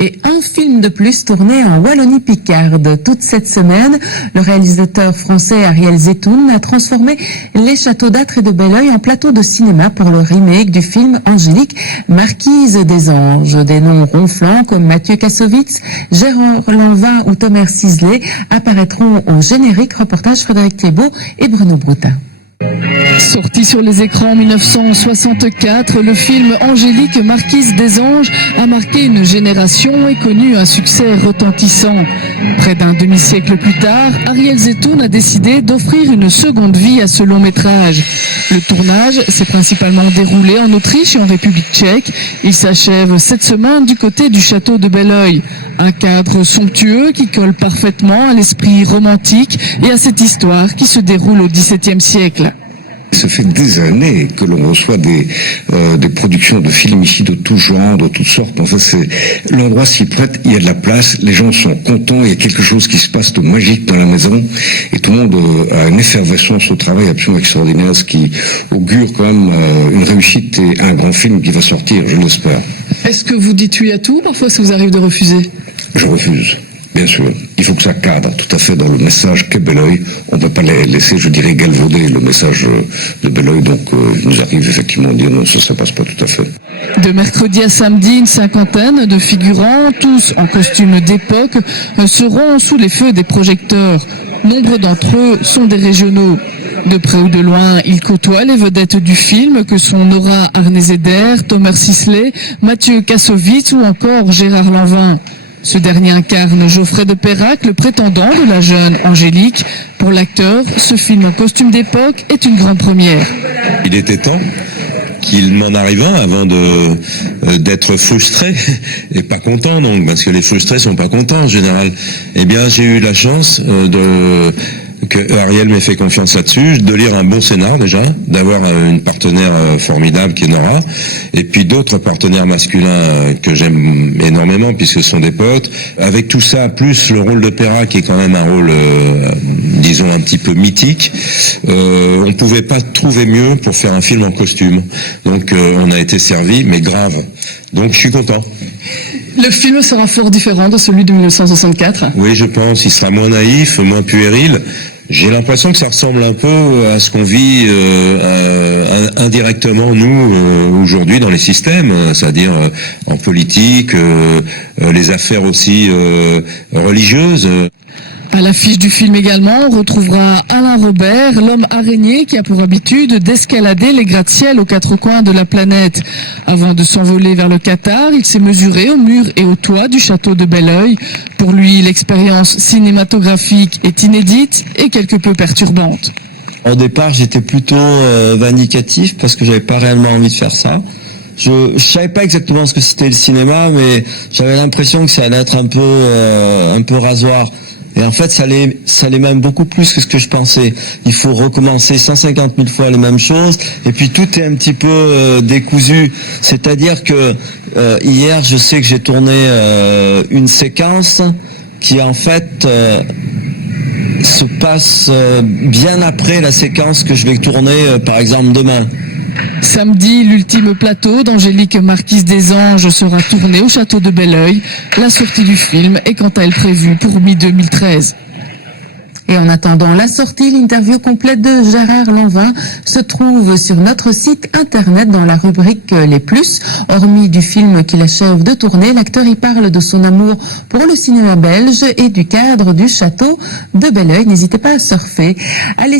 et un film de plus tourné en Wallonie-Picarde. Toute cette semaine, le réalisateur français Ariel Zeytoun a transformé les châteaux d'Âtre et de Belleuil en plateau de cinéma pour le remake du film Angélique, Marquise des Anges. Des noms ronflants comme Mathieu Kassovitz, Gérard Lanvin ou Thomas Sisley apparaîtront au générique. Reportage Frédéric Thébault et Bruno Broutin. Sorti sur les écrans en 1964, le film Angélique, Marquise des Anges a marqué une génération et connu un succès retentissant. Près d'un demi-siècle plus tard, Ariel Zeytoun a décidé d'offrir une seconde vie à ce long métrage. Le tournage s'est principalement déroulé en Autriche et en République tchèque. Il s'achève cette semaine du côté du château de Belleuil. Un cadre somptueux qui colle parfaitement à l'esprit romantique et à cette histoire qui se déroule au XVIIe siècle. Ça fait des années que l'on reçoit des productions de films ici de tout genre, de toutes sortes. Enfin, c'est l'endroit s'y prête, il y a de la place, les gens sont contents, il y a quelque chose qui se passe de magique dans la maison et tout le monde a une effervescence au travail absolument extraordinaire, ce qui augure quand même une réussite et un grand film qui va sortir, je l'espère. Est-ce que vous dites oui à tout? Parfois, ça vous arrive de refuser? Je refuse. Bien sûr, il faut que ça cadre tout à fait dans le message qu'est Belleuil. On ne peut pas laisser, je dirais, galvauder le message de Belleuil. Donc, il nous arrive effectivement de dire non, ça ne passe pas tout à fait. De mercredi à samedi, une cinquantaine de figurants, tous en costume d'époque, seront sous les feux des projecteurs. Nombre d'entre eux sont des régionaux. De près ou de loin, ils côtoient les vedettes du film que sont Nora Arnezeder, Thomas Sisley, Mathieu Kassovitz ou encore Gérard Lanvin. Ce dernier incarne Geoffrey de Perrac, le prétendant de la jeune Angélique. Pour l'acteur, ce film en costume d'époque est une grande première. Il était temps qu'il m'en arrive un avant d'être frustré et pas content, donc, parce que les frustrés sont pas contents en général. Eh bien, j'ai eu la chance que Ariel m'ait fait confiance là-dessus, de lire un bon scénar déjà, d'avoir une partenaire formidable qui est Nora, et puis d'autres partenaires masculins que j'aime énormément puisque ce sont des potes. Avec tout ça, plus le rôle de Perrac qui est quand même un rôle, disons, un petit peu mythique, on pouvait pas trouver mieux pour faire un film en costume. Donc on a été servi, mais grave. Donc je suis content. Le film sera fort différent de celui de 1964. Oui, je pense. Il sera moins naïf, moins puéril. J'ai l'impression que ça ressemble un peu à ce qu'on vit indirectement, nous, aujourd'hui, dans les systèmes, c'est-à-dire en politique, les affaires aussi religieuses. À l'affiche du film également, on retrouvera Alain Robert, l'homme araignée qui a pour habitude d'escalader les gratte-ciel aux quatre coins de la planète. Avant de s'envoler vers le Qatar, il s'est mesuré au mur et au toit du château de Belleuil. Pour lui, l'expérience cinématographique est inédite et quelque peu perturbante. Au départ, j'étais plutôt vindicatif parce que j'avais pas réellement envie de faire ça. Je savais pas exactement ce que c'était le cinéma, mais j'avais l'impression que ça allait être un peu rasoir. Et en fait, ça allait même beaucoup plus que ce que je pensais. Il faut recommencer 150 000 fois les mêmes choses, et puis tout est un petit peu décousu. C'est-à-dire que hier, je sais que j'ai tourné une séquence qui en fait se passe bien après la séquence que je vais tourner, par exemple, demain. Samedi, l'ultime plateau d'Angélique, Marquise des Anges sera tourné au château de Belleuil. La sortie du film est quant à elle prévue pour mi-2013. Et en attendant la sortie, l'interview complète de Gérard Lanvin se trouve sur notre site internet dans la rubrique Les Plus. Hormis du film qu'il achève de tourner, l'acteur y parle de son amour pour le cinéma belge et du cadre du château de Belleuil. N'hésitez pas à surfer. Allez